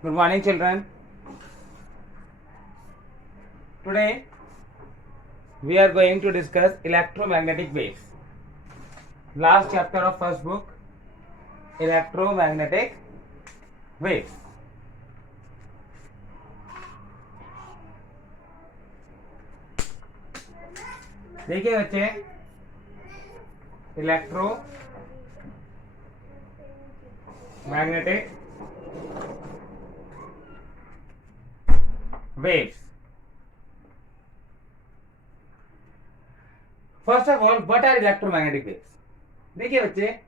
Good morning, children. Today we are going to discuss electromagnetic waves. Last chapter of first book, electromagnetic waves. देखिए बच्चे, electromagnetic waves. First of all, what are electromagnetic waves? देखिए बच्चे,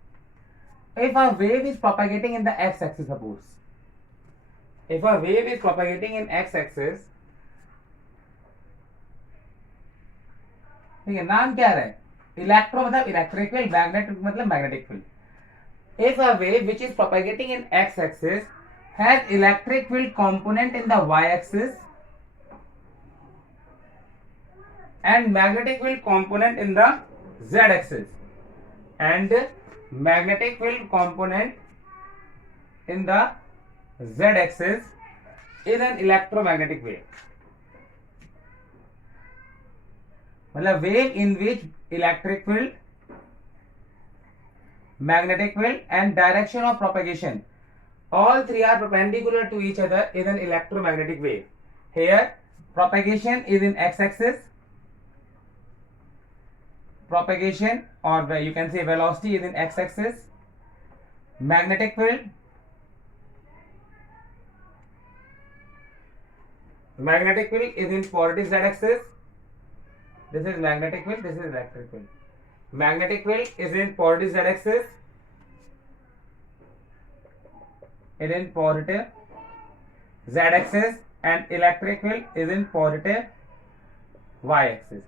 if a wave is propagating in the x-axis, suppose if a wave is propagating in x-axis, ठीक है, नाम क्या रहा है? इलेक्ट्रो मतलब इलेक्ट्रिक फील्ड, मैग्नेटिक मतलब magnetic field. If a wave which is propagating in x-axis has electric field component in the y-axis and magnetic field component in the z-axis, and magnetic field component in the z-axis is an electromagnetic wave. मतलब wave in which electric field, magnetic field and direction of propagation, all three are perpendicular to each other, is an electromagnetic wave. Here propagation is in x-axis, propagation or you can say velocity is in x-axis, magnetic field is in polarity z-axis. This is magnetic field, this is electric field. Magnetic field is in polarity z-axis, it is in positive z-axis, and electric field is in positive y-axis.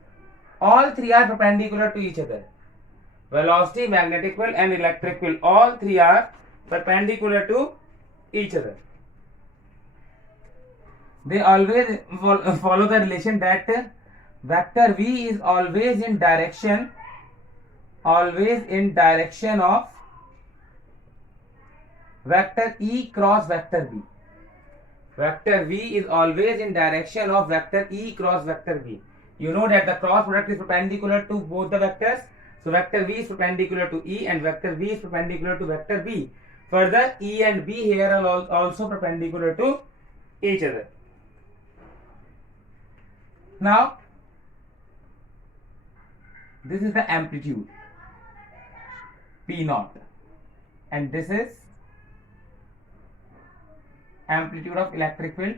All three are perpendicular to each other. Velocity, magnetic field and electric field, all three are perpendicular to each other. They always follow the relation that vector v is always in direction of vector E cross vector B. Vector v is always in direction of vector E cross vector B. You know that the cross product is perpendicular to both the vectors. So vector v is perpendicular to E and vector v is perpendicular to vector B. Further, E and B here are also perpendicular to each other. Now, this is the amplitude P naught, and this is amplitude of electric field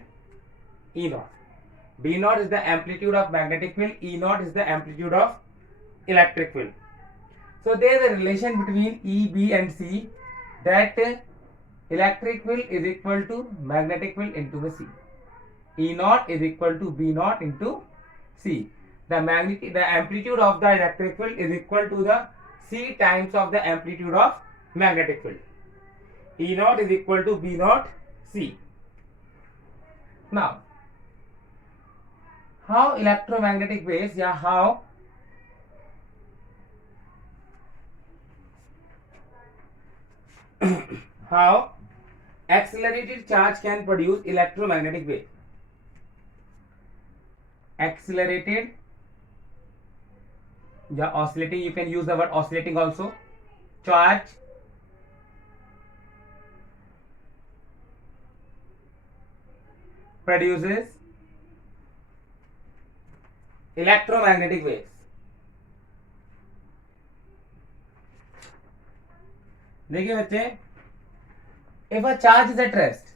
E naught. B naught is the amplitude of magnetic field, E naught is the amplitude of electric field. So there is a relation between E, B and C, that electric field is equal to magnetic field into the C. E naught is equal to B naught into C. The amplitude of the electric field is equal to the C times of the amplitude of magnetic field. E naught is equal to B naught C. Now, how electromagnetic waves, how accelerated charge can produce electromagnetic wave. Accelerated oscillating, you can use the word oscillating also, charge produces electromagnetic waves. देखिए बच्चे, if a charge is at rest,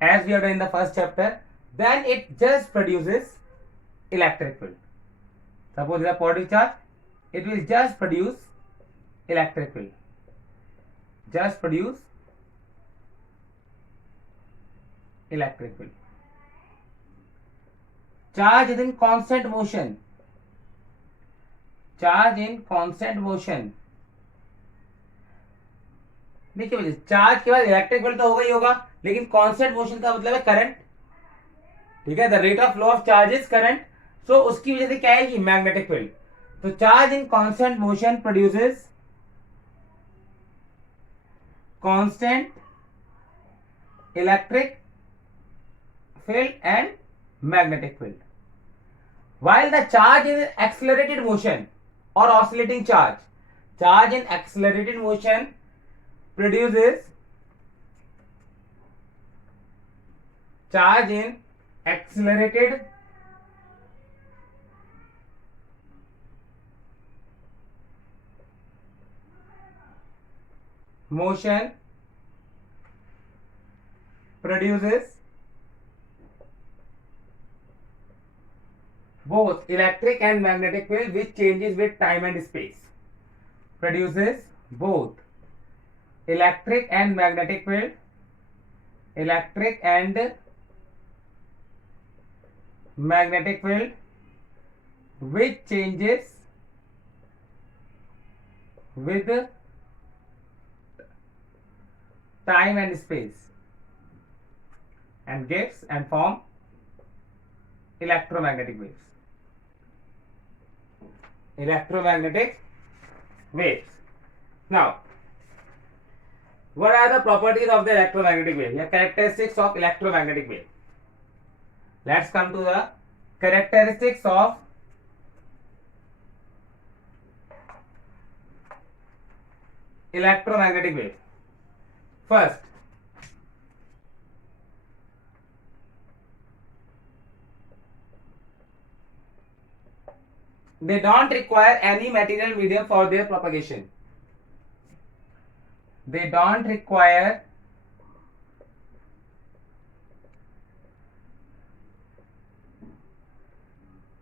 as we have done in the first chapter, then it just produces electric field. Suppose it is a positive charge, it will just produce electric field. Just produce electric field. Charge is in constant motion. देखिए मुझे charge के बाद electric field तो होगा ही होगा, लेकिन constant motion का मतलब है करंट. ठीक है, the rate of flow of charge is current. So उसकी वजह से क्या है कि मैग्नेटिक फील्ड. तो charge in constant motion produces constant electric field and magnetic field. While the charge in accelerated motion or oscillating charge in accelerated motion produces charge in accelerated motion produces both electric and magnetic field which changes with time and space. Produces both electric and magnetic field, electric and magnetic field which changes with time and space and gives and form electromagnetic waves. Electromagnetic waves. Now, what are the properties of the electromagnetic wave? The characteristics of electromagnetic wave. Let's come to the characteristics of electromagnetic wave. First, they don't require any material medium for their propagation. They don't require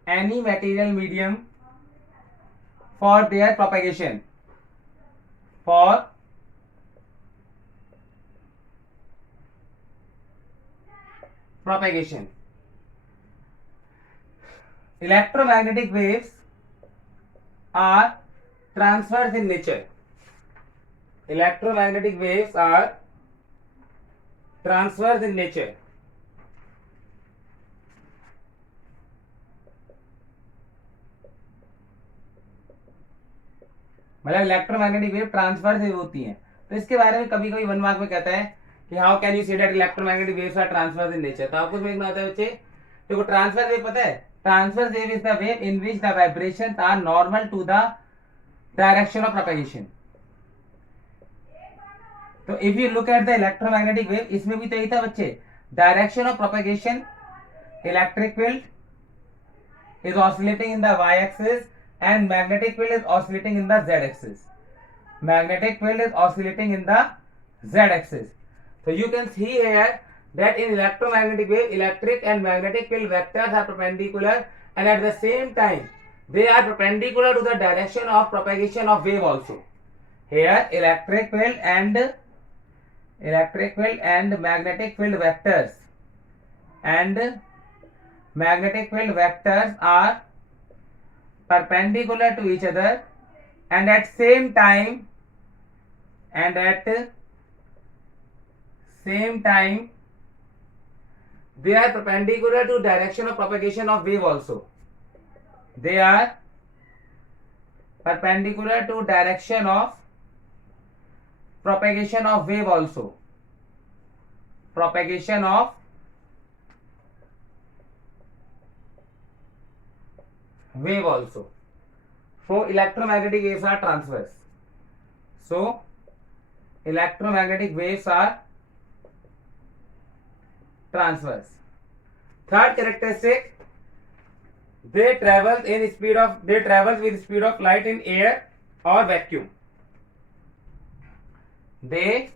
any material medium for their propagation. For propagation. Electromagnetic waves are transverse in nature. Electromagnetic waves are transverse in nature. मतलब electromagnetic wave transfer से होती हैं. तो इसके बारे में कभी कभी 1 मार्क में कहता है कि how can you say that electromagnetic waves are transfer in nature. तो आपको समझ में आता है बच्चे. देखो ट्रांसफर वेव पता है. Transverse wave is the wave in which the vibrations are normal to the direction of propagation. तो if you look at the electromagnetic wave, इसमें भी तो यही था बच्चे. Direction of propagation, electric field is oscillating in the Y axis and magnetic field is oscillating in the z axis. Magnetic field is oscillating in the z axis. So you can see here that in electromagnetic wave, electric and magnetic field vectors are perpendicular and at the same time they are perpendicular to the direction of propagation of wave also. Here electric field and magnetic field vectors are perpendicular to each other and at same time they are perpendicular to direction of propagation of wave also. They are perpendicular to direction of propagation of wave also. Propagation of wave also. So electromagnetic waves are transverse. So electromagnetic waves are transverse. Third characteristic, they travel with speed of light in air or vacuum. They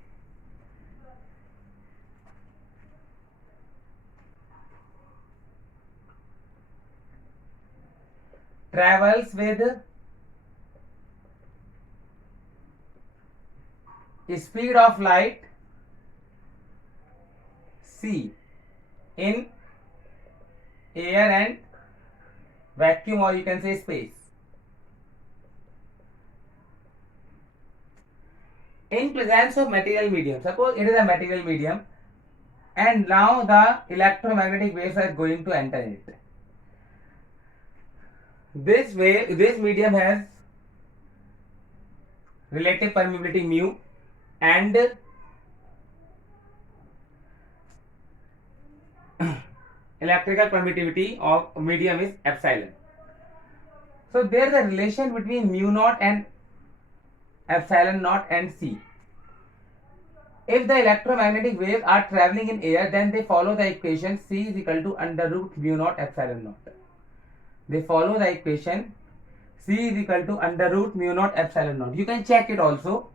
travels with speed of light c in air and vacuum, or you can say space. In presence of material medium, suppose it is a material medium and now the electromagnetic waves are going to enter it. This medium has relative permeability mu and electrical permittivity of medium is epsilon. So there is a relation between mu naught and epsilon naught and C. If the electromagnetic waves are traveling in air, then they follow the equation C is equal to under root mu naught epsilon naught. They follow the equation C is equal to under root mu naught epsilon naught. You can check it also.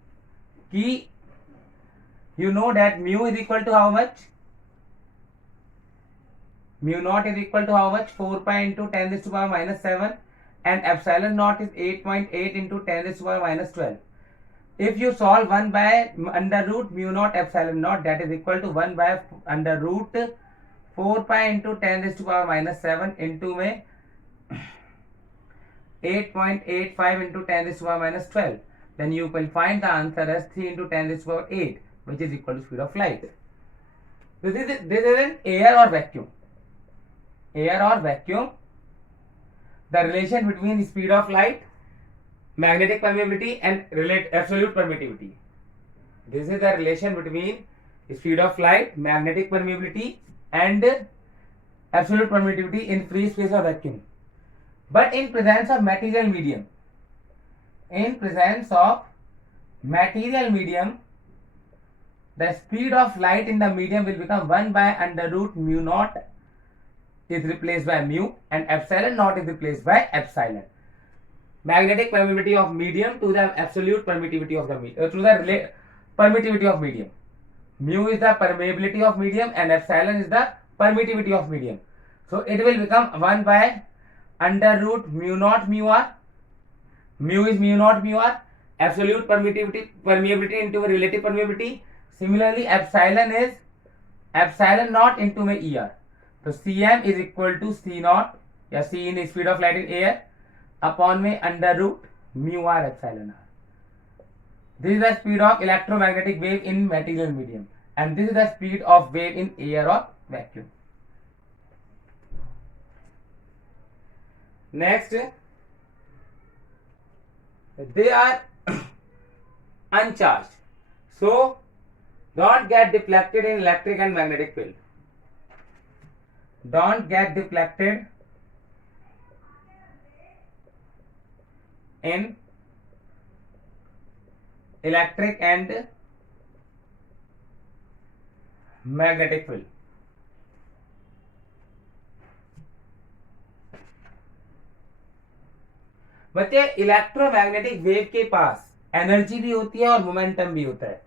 Ki you know that mu is equal to how much? Mu naught is equal to how much? 4 pi into 10 raised to the power minus 7, and epsilon naught is 8.8 into 10 raised to the power minus 12. If you solve 1 by under root mu naught epsilon naught, that is equal to 1 by under root 4 pi into 10 raised to the power minus 7 into में 8.85 into 10 raised to the power minus 12. Then you will find the answer as 3 into 10 raised to the power 8, which is equal to speed of light. This is an air or vacuum. Air or vacuum. The relation between speed of light, magnetic permeability and absolute permittivity. This is the relation between speed of light, magnetic permeability and absolute permittivity in free space or vacuum. But in presence of material medium, the speed of light in the medium will become 1 by under root mu naught is replaced by mu, and epsilon naught is replaced by epsilon. Magnetic permeability of medium to the absolute permittivity of the permittivity of medium. Mu is the permeability of medium and epsilon is the permittivity of medium. So it will become 1 by under root mu naught mu r. Mu is mu naught mu r. Absolute permeability into relative permeability. Similarly, epsilon is epsilon naught into में er. So Cm is equal to C naught, या C in speed of light in air, upon में under root mu r epsilon r. This is the speed of electromagnetic wave in material medium, and this is the speed of wave in air or vacuum. Next, they are uncharged, so don't get deflected in electric and magnetic field. Don't get deflected in electric and magnetic field. बच्चे electromagnetic wave के पास energy भी होती है और momentum भी होता है,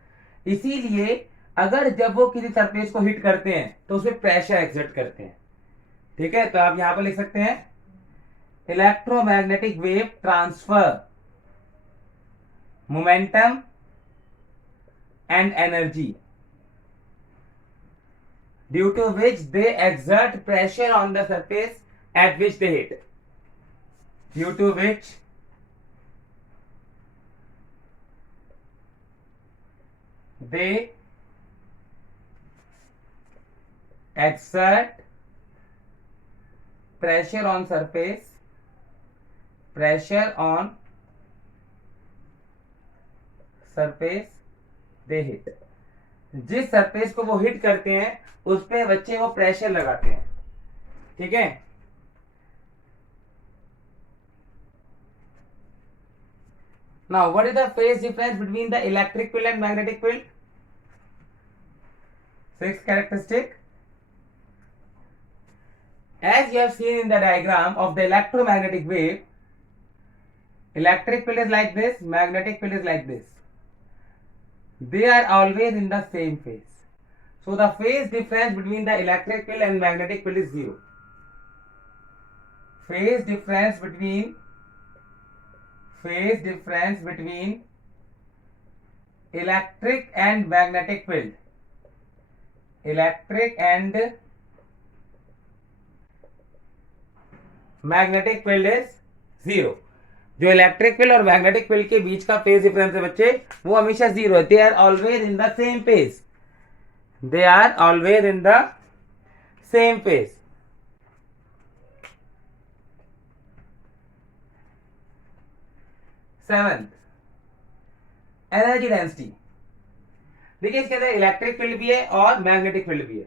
इसीलिए अगर जब वो किसी सरफेस को हिट करते हैं तो उसमें प्रेशर एक्सर्ट करते हैं. ठीक है, तो आप यहां पर लिख सकते हैं electromagnetic wave transfer momentum and energy due to which they exert pressure on the surface at which they hit. Due to which they exert pressure on surface they hit. जिस सरफेस को वो हिट करते हैं उस पे बच्चे वो pressure लगाते हैं. ठीक है, now what is the phase difference between the electric field and magnetic field? Sixth characteristic, as you have seen in the diagram of the electromagnetic wave, electric field is like this, magnetic field is like this. They are always in the same phase, so the phase difference between the electric field and magnetic field is zero. Phase difference between electric and magnetic field is zero. जो electric field और magnetic field के बीच का phase difference है बच्चे, वो हमेशा zero है. They are always in the same phase. Seventh, energy density. देखिए इसके अंदर इलेक्ट्रिक फील्ड भी है और मैग्नेटिक फील्ड भी है.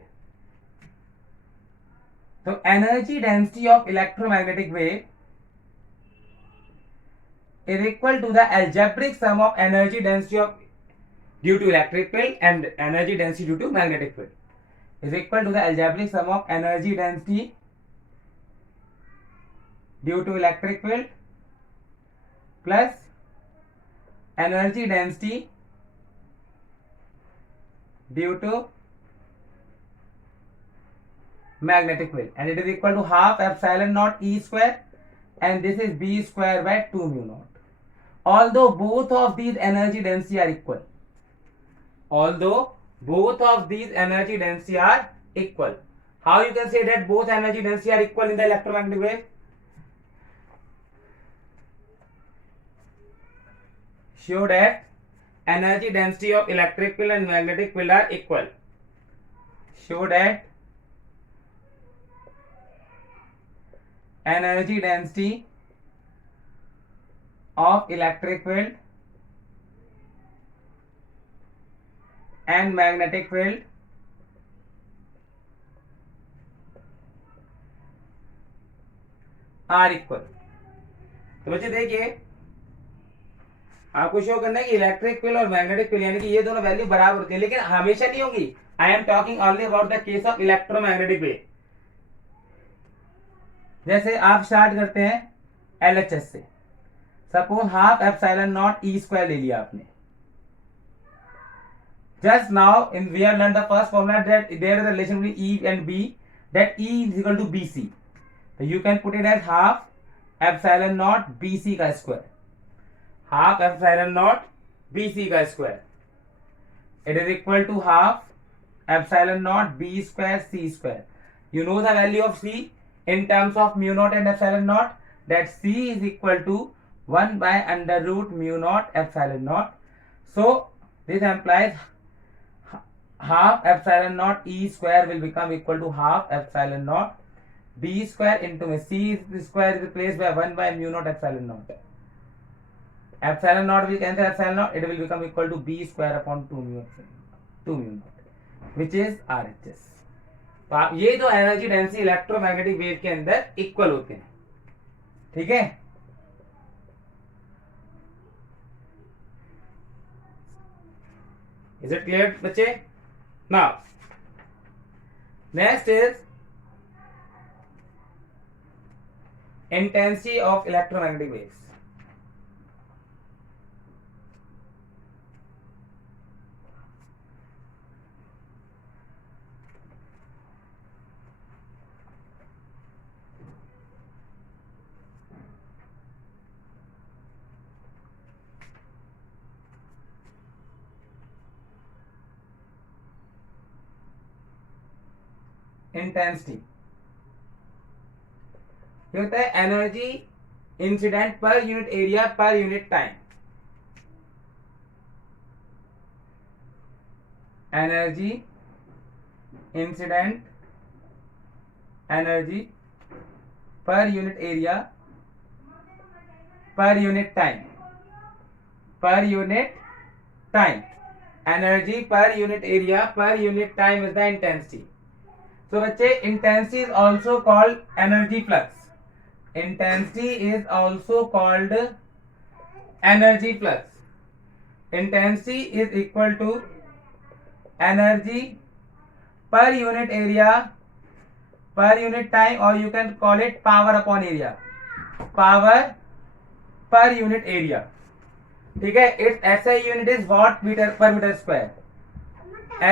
तो energy density of electromagnetic wave is equal to the algebraic sum of energy density of due to electric field and energy density due to magnetic field is equal to the algebraic sum of energy density due to electric field plus energy density due to magnetic field, and it is equal to half epsilon naught E square, and this is B square by 2 mu naught. Although both of these energy density are equal, how you can say that both energy density are equal in the electromagnetic wave? Show that energy density of electric field and magnetic field are equal. Show that energy density of electric field and magnetic field are equal. तो बच्चे देखिए, आपको show करना है कि electric field और magnetic field यानी कि ये दोनों वैल्यू बराबर होती है, लेकिन हमेशा नहीं होगी. I am talking only about the case of electromagnetic wave. जैसे आप स्टार्ट करते हैं एलएचएस से, suppose half epsilon nought E square ले लिया आपने. Just now in we have learn the first formula that there is a relation between E and B, that E is equal to BC. तो you can put it as half epsilon nought BC का square. Half epsilon nought BC का square it is equal to half epsilon naught B square C square. You know the value of C in terms of mu naught and epsilon naught, that C is equal to 1 by under root mu naught epsilon naught. So this implies half epsilon naught E square will become equal to half epsilon naught B square into C square is replaced by 1 by mu naught epsilon naught. Epsilon naught will cancel epsilon naught, it will become equal to B square upon 2 mu naught, which is RHS. तो आप ये दो energy density electromagnetic wave के अंदर equal होते हैं. ठीक है, इज इट क्लियर बच्चे? Now next is intensity of electromagnetic waves. Intensity ये होता है एनर्जी इंसिडेंट पर यूनिट एरिया पर unit time. Energy incident energy पर यूनिट एरिया पर यूनिट टाइम. पर यूनिट टाइम एनर्जी पर यूनिट एरिया पर unit time is the intensity. So बच्चे intensity is also called energy flux. Intensity is also called energy flux. Intensity is equal to energy per unit area per unit time, or you can call it power upon area. Power per unit area. ठीक है, its SI unit is watt meter per meter square.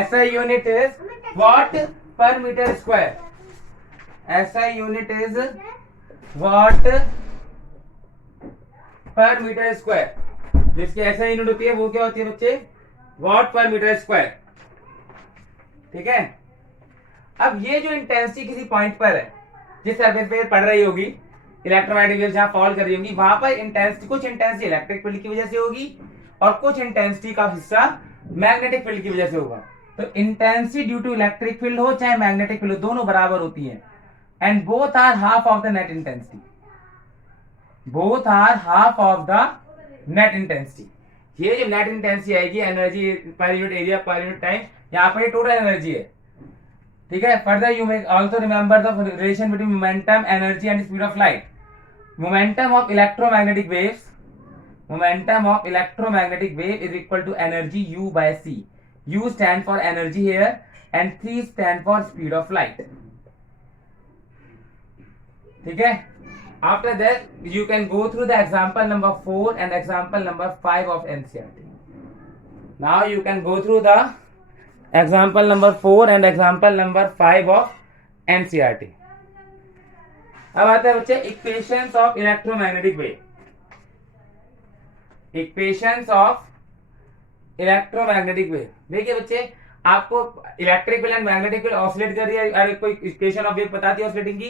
SI unit is watt per meter square. SI unit is watt per meter square. जिसकी SI unit होती है वो क्या होती है बच्चे? watt per meter square. ठीक है, अब ये जो इंटेंसिटी किसी पॉइंट पर है, जिस सरफेस पे पड़ रही होगी इलेक्ट्रोमैग्नेटिक वेव, जहां फॉल कर रही होगी, वहां पर इंटेंसिटी, कुछ इंटेंसिटी इलेक्ट्रिक फील्ड की वजह से होगी और कुछ इंटेंसिटी का हिस्सा मैग्नेटिक फील्ड की वजह से होगा. तो intensity due to electric field हो चाहे मैग्नेटिक फील्ड हो, दोनों बराबर होती है. And both are half of the net intensity. Both are half of the net intensity. ये जो नेट इंटेंसिटी आएगी एनर्जी पर यूनिट एरिया पर यूनिट टाइम, यहाँ पर टोटल एनर्जी है. ठीक है. Further you may also remember the relation between momentum, energy and speed of light. Momentum of electromagnetic waves, momentum of electromagnetic wave is equal to energy U by c. U stand for energy here and c stand for speed of light. ठीक है. After that you can go through the example number 4 and example number 5 of NCERT. Now you can go through the example number 4 and example number 5 of NCERT. अब आता है बच्चे equations of electromagnetic wave. Equations of electromagnetic wave. देखिए बच्चे, आपको electric field and magnetic field oscillate कर रही है. अरे कोई इक्वेशन ऑफ वेव बताती है ऑसिलेटिंग की,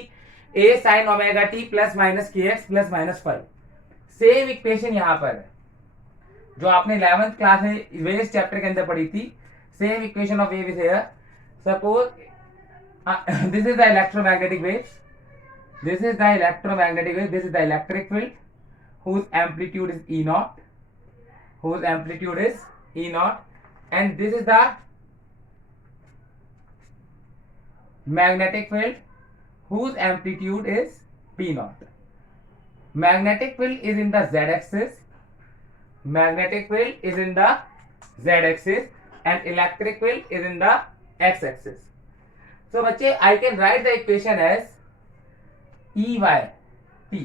A sine omega T plus minus K X plus minus five. Same equation यहां पर है जो आपने 11th क्लास में वेव्स चैप्टर के अंदर पढ़ी थी. Same equation of wave is here. Suppose this is the electromagnetic waves. This is the electromagnetic wave. This is the electric field whose amplitude is E naught. Whose amplitude is E naught. And this is the magnetic field whose amplitude is P naught. Magnetic field is in the z-axis. Magnetic field is in the z-axis and electric field is in the x-axis. So बच्चे, I can write the equation as E y t.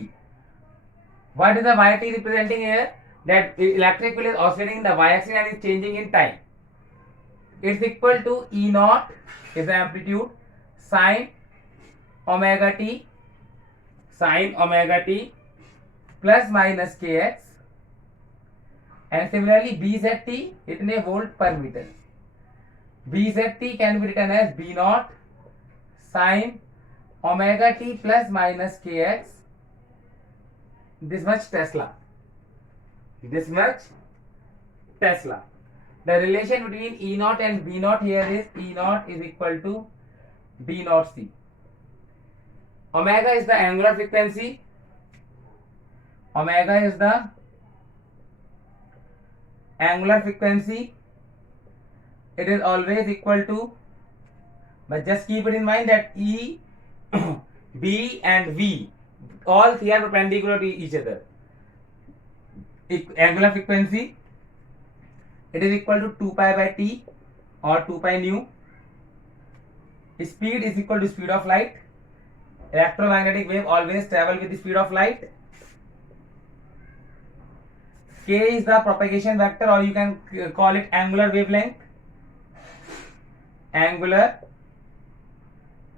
What is the y t representing here? That electric field is oscillating in the y axis and is changing in time. It's equal to E naught is the amplitude sine omega t plus minus kx, and similarly bzt itne volt per meter. bzt can be written as b naught sine omega t plus minus kx, this much Tesla. This much Tesla. The relation between E naught and B naught here is E naught is equal to B naught c. Omega is the angular frequency. Omega is the angular frequency. It is always equal to, but just keep it in mind that E, B and V all three are perpendicular to each other. Angular frequency, it is equal to 2 pi by t or 2 pi nu. Speed is equal to speed of light. Electromagnetic wave always travel with the speed of light. K is the propagation vector, or you can call it angular wavelength. Angular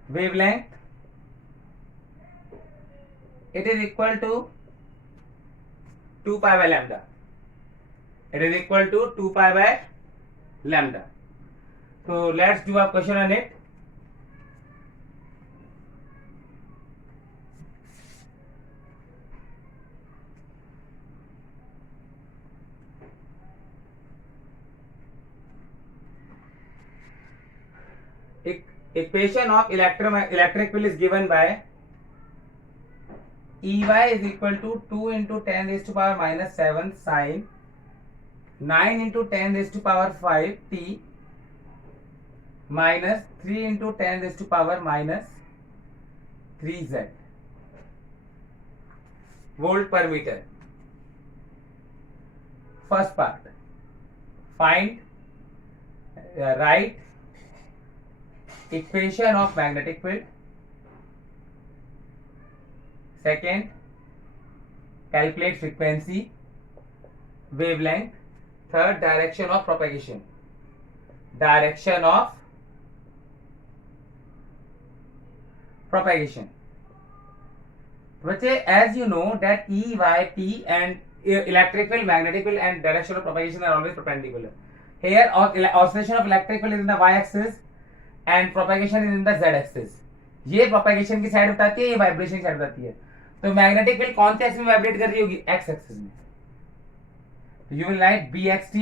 wavelength, it is equal to 2 pi by lambda. It is equal to 2 pi by lambda. So let's do a question on it. Equation of electric field is given by Ey is equal to 2 into 10 raised to power minus 7 sine 9 into 10 raised to power 5 t minus 3 into 10 raised to power minus 3z volt per meter. First part, find write equation of magnetic field. Second, calculate frequency, wavelength. Third, direction of propagation. Direction of propagation. बच्चे, as you know that E, Y, T and electric field, magnetic field and direction of propagation are always perpendicular. Here oscillation of electric field is in the y axis and propagation is in the z axis. ये propagation की side बताती है, ये vibration की side बताती है. तो magnetic field कौन से एक्सिस में वाइब्रेट कर रही होगी? एक्स एक्सिस में. तो you will write bxt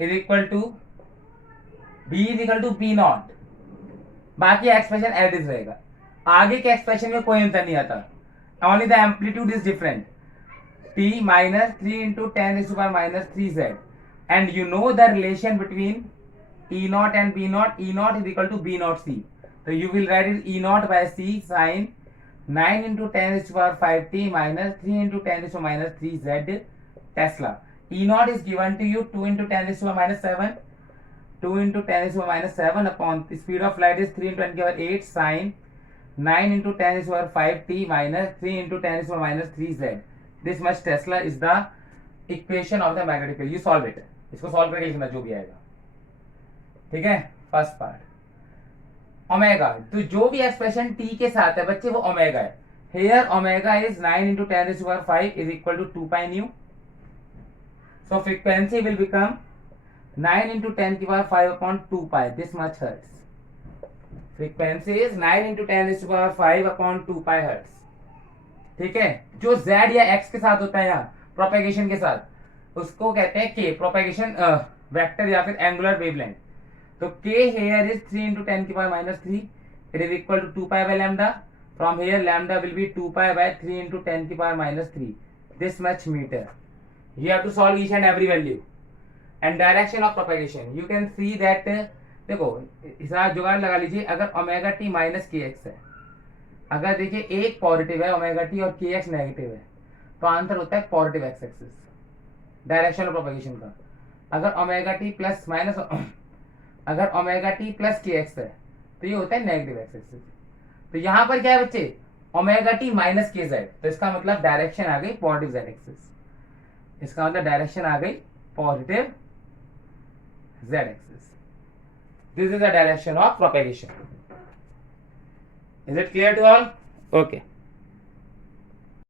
is equal to b is equal to p naught. बाकी एक्सप्रेशन एज इज रहेगा. आगे के एक्सप्रेशन में कोई अंतर नहीं आता. Only the amplitude is different. t minus 3 into 10 raised to power minus 3z. And you know the relation between E naught and B naught. E naught is equal to B naught C. So you will write it E naught by C sine 9 into 10 raised to power 5t minus 3 into 10 raised to minus 3z Tesla. E naught is given to you 2 into 10 raised to minus 7. 2 into 10 raised to minus 7 upon the speed of light is 3 into 10 power 8 sine 9 into 10 raised to power 5t minus 3 into 10 raised to minus 3z. This much Tesla is the equation of the magnetic field. You solve it. इसको solve करके लिखना जो भी आएगा, ठीक है. First part omega, तो जो भी एक्सप्रेशन टी के साथ है बच्चे वो ओमेगा है. Here omega is 9 into 10 raised to power 5 is equal to 2 pi nu. So frequency will become 9 into 10 to the power 5 upon 2 pi. This much hertz. Frequency is 9 into 10 raised to the power 5 upon 2 pi hertz. ठीक है. जो z या x के साथ होता है यहाँ propagation के साथ, उसको कहते हैं k, प्रोपेगेशन वेक्टर या फिर एंगुलर वेवलेंथ. तो k here is 3 into 10 to the power minus 3. It is equal to 2 pi by lambda. From here lambda will be 2 pi by 3 into 10 to the power minus 3. This much meter. You have to solve each and every value. And direction of propagation. You can see that देखो इसका जुगाड़ लगा लीजिए. अगर omega T minus K x है, अगर देखिए एक पॉजिटिव है ओमेगा टी और के एक्स नेगेटिव है, तो आंसर होता है positive x axis direction of propagation का. अगर ओमेगा टी प्लस माइनस, अगर ओमेगा टी प्लस के एक्स है तो ये होता है नेगेटिव एक्स एक्सिस. तो यहाँ पर क्या है बच्चे, ओमेगा टी माइनस के जेड, तो इसका मतलब डायरेक्शन आ गई पॉजिटिव जेड एक्सिस. इसका मतलब डायरेक्शन आ गई positive Z axis. This is the direction of propagation. Is it clear to all? Okay.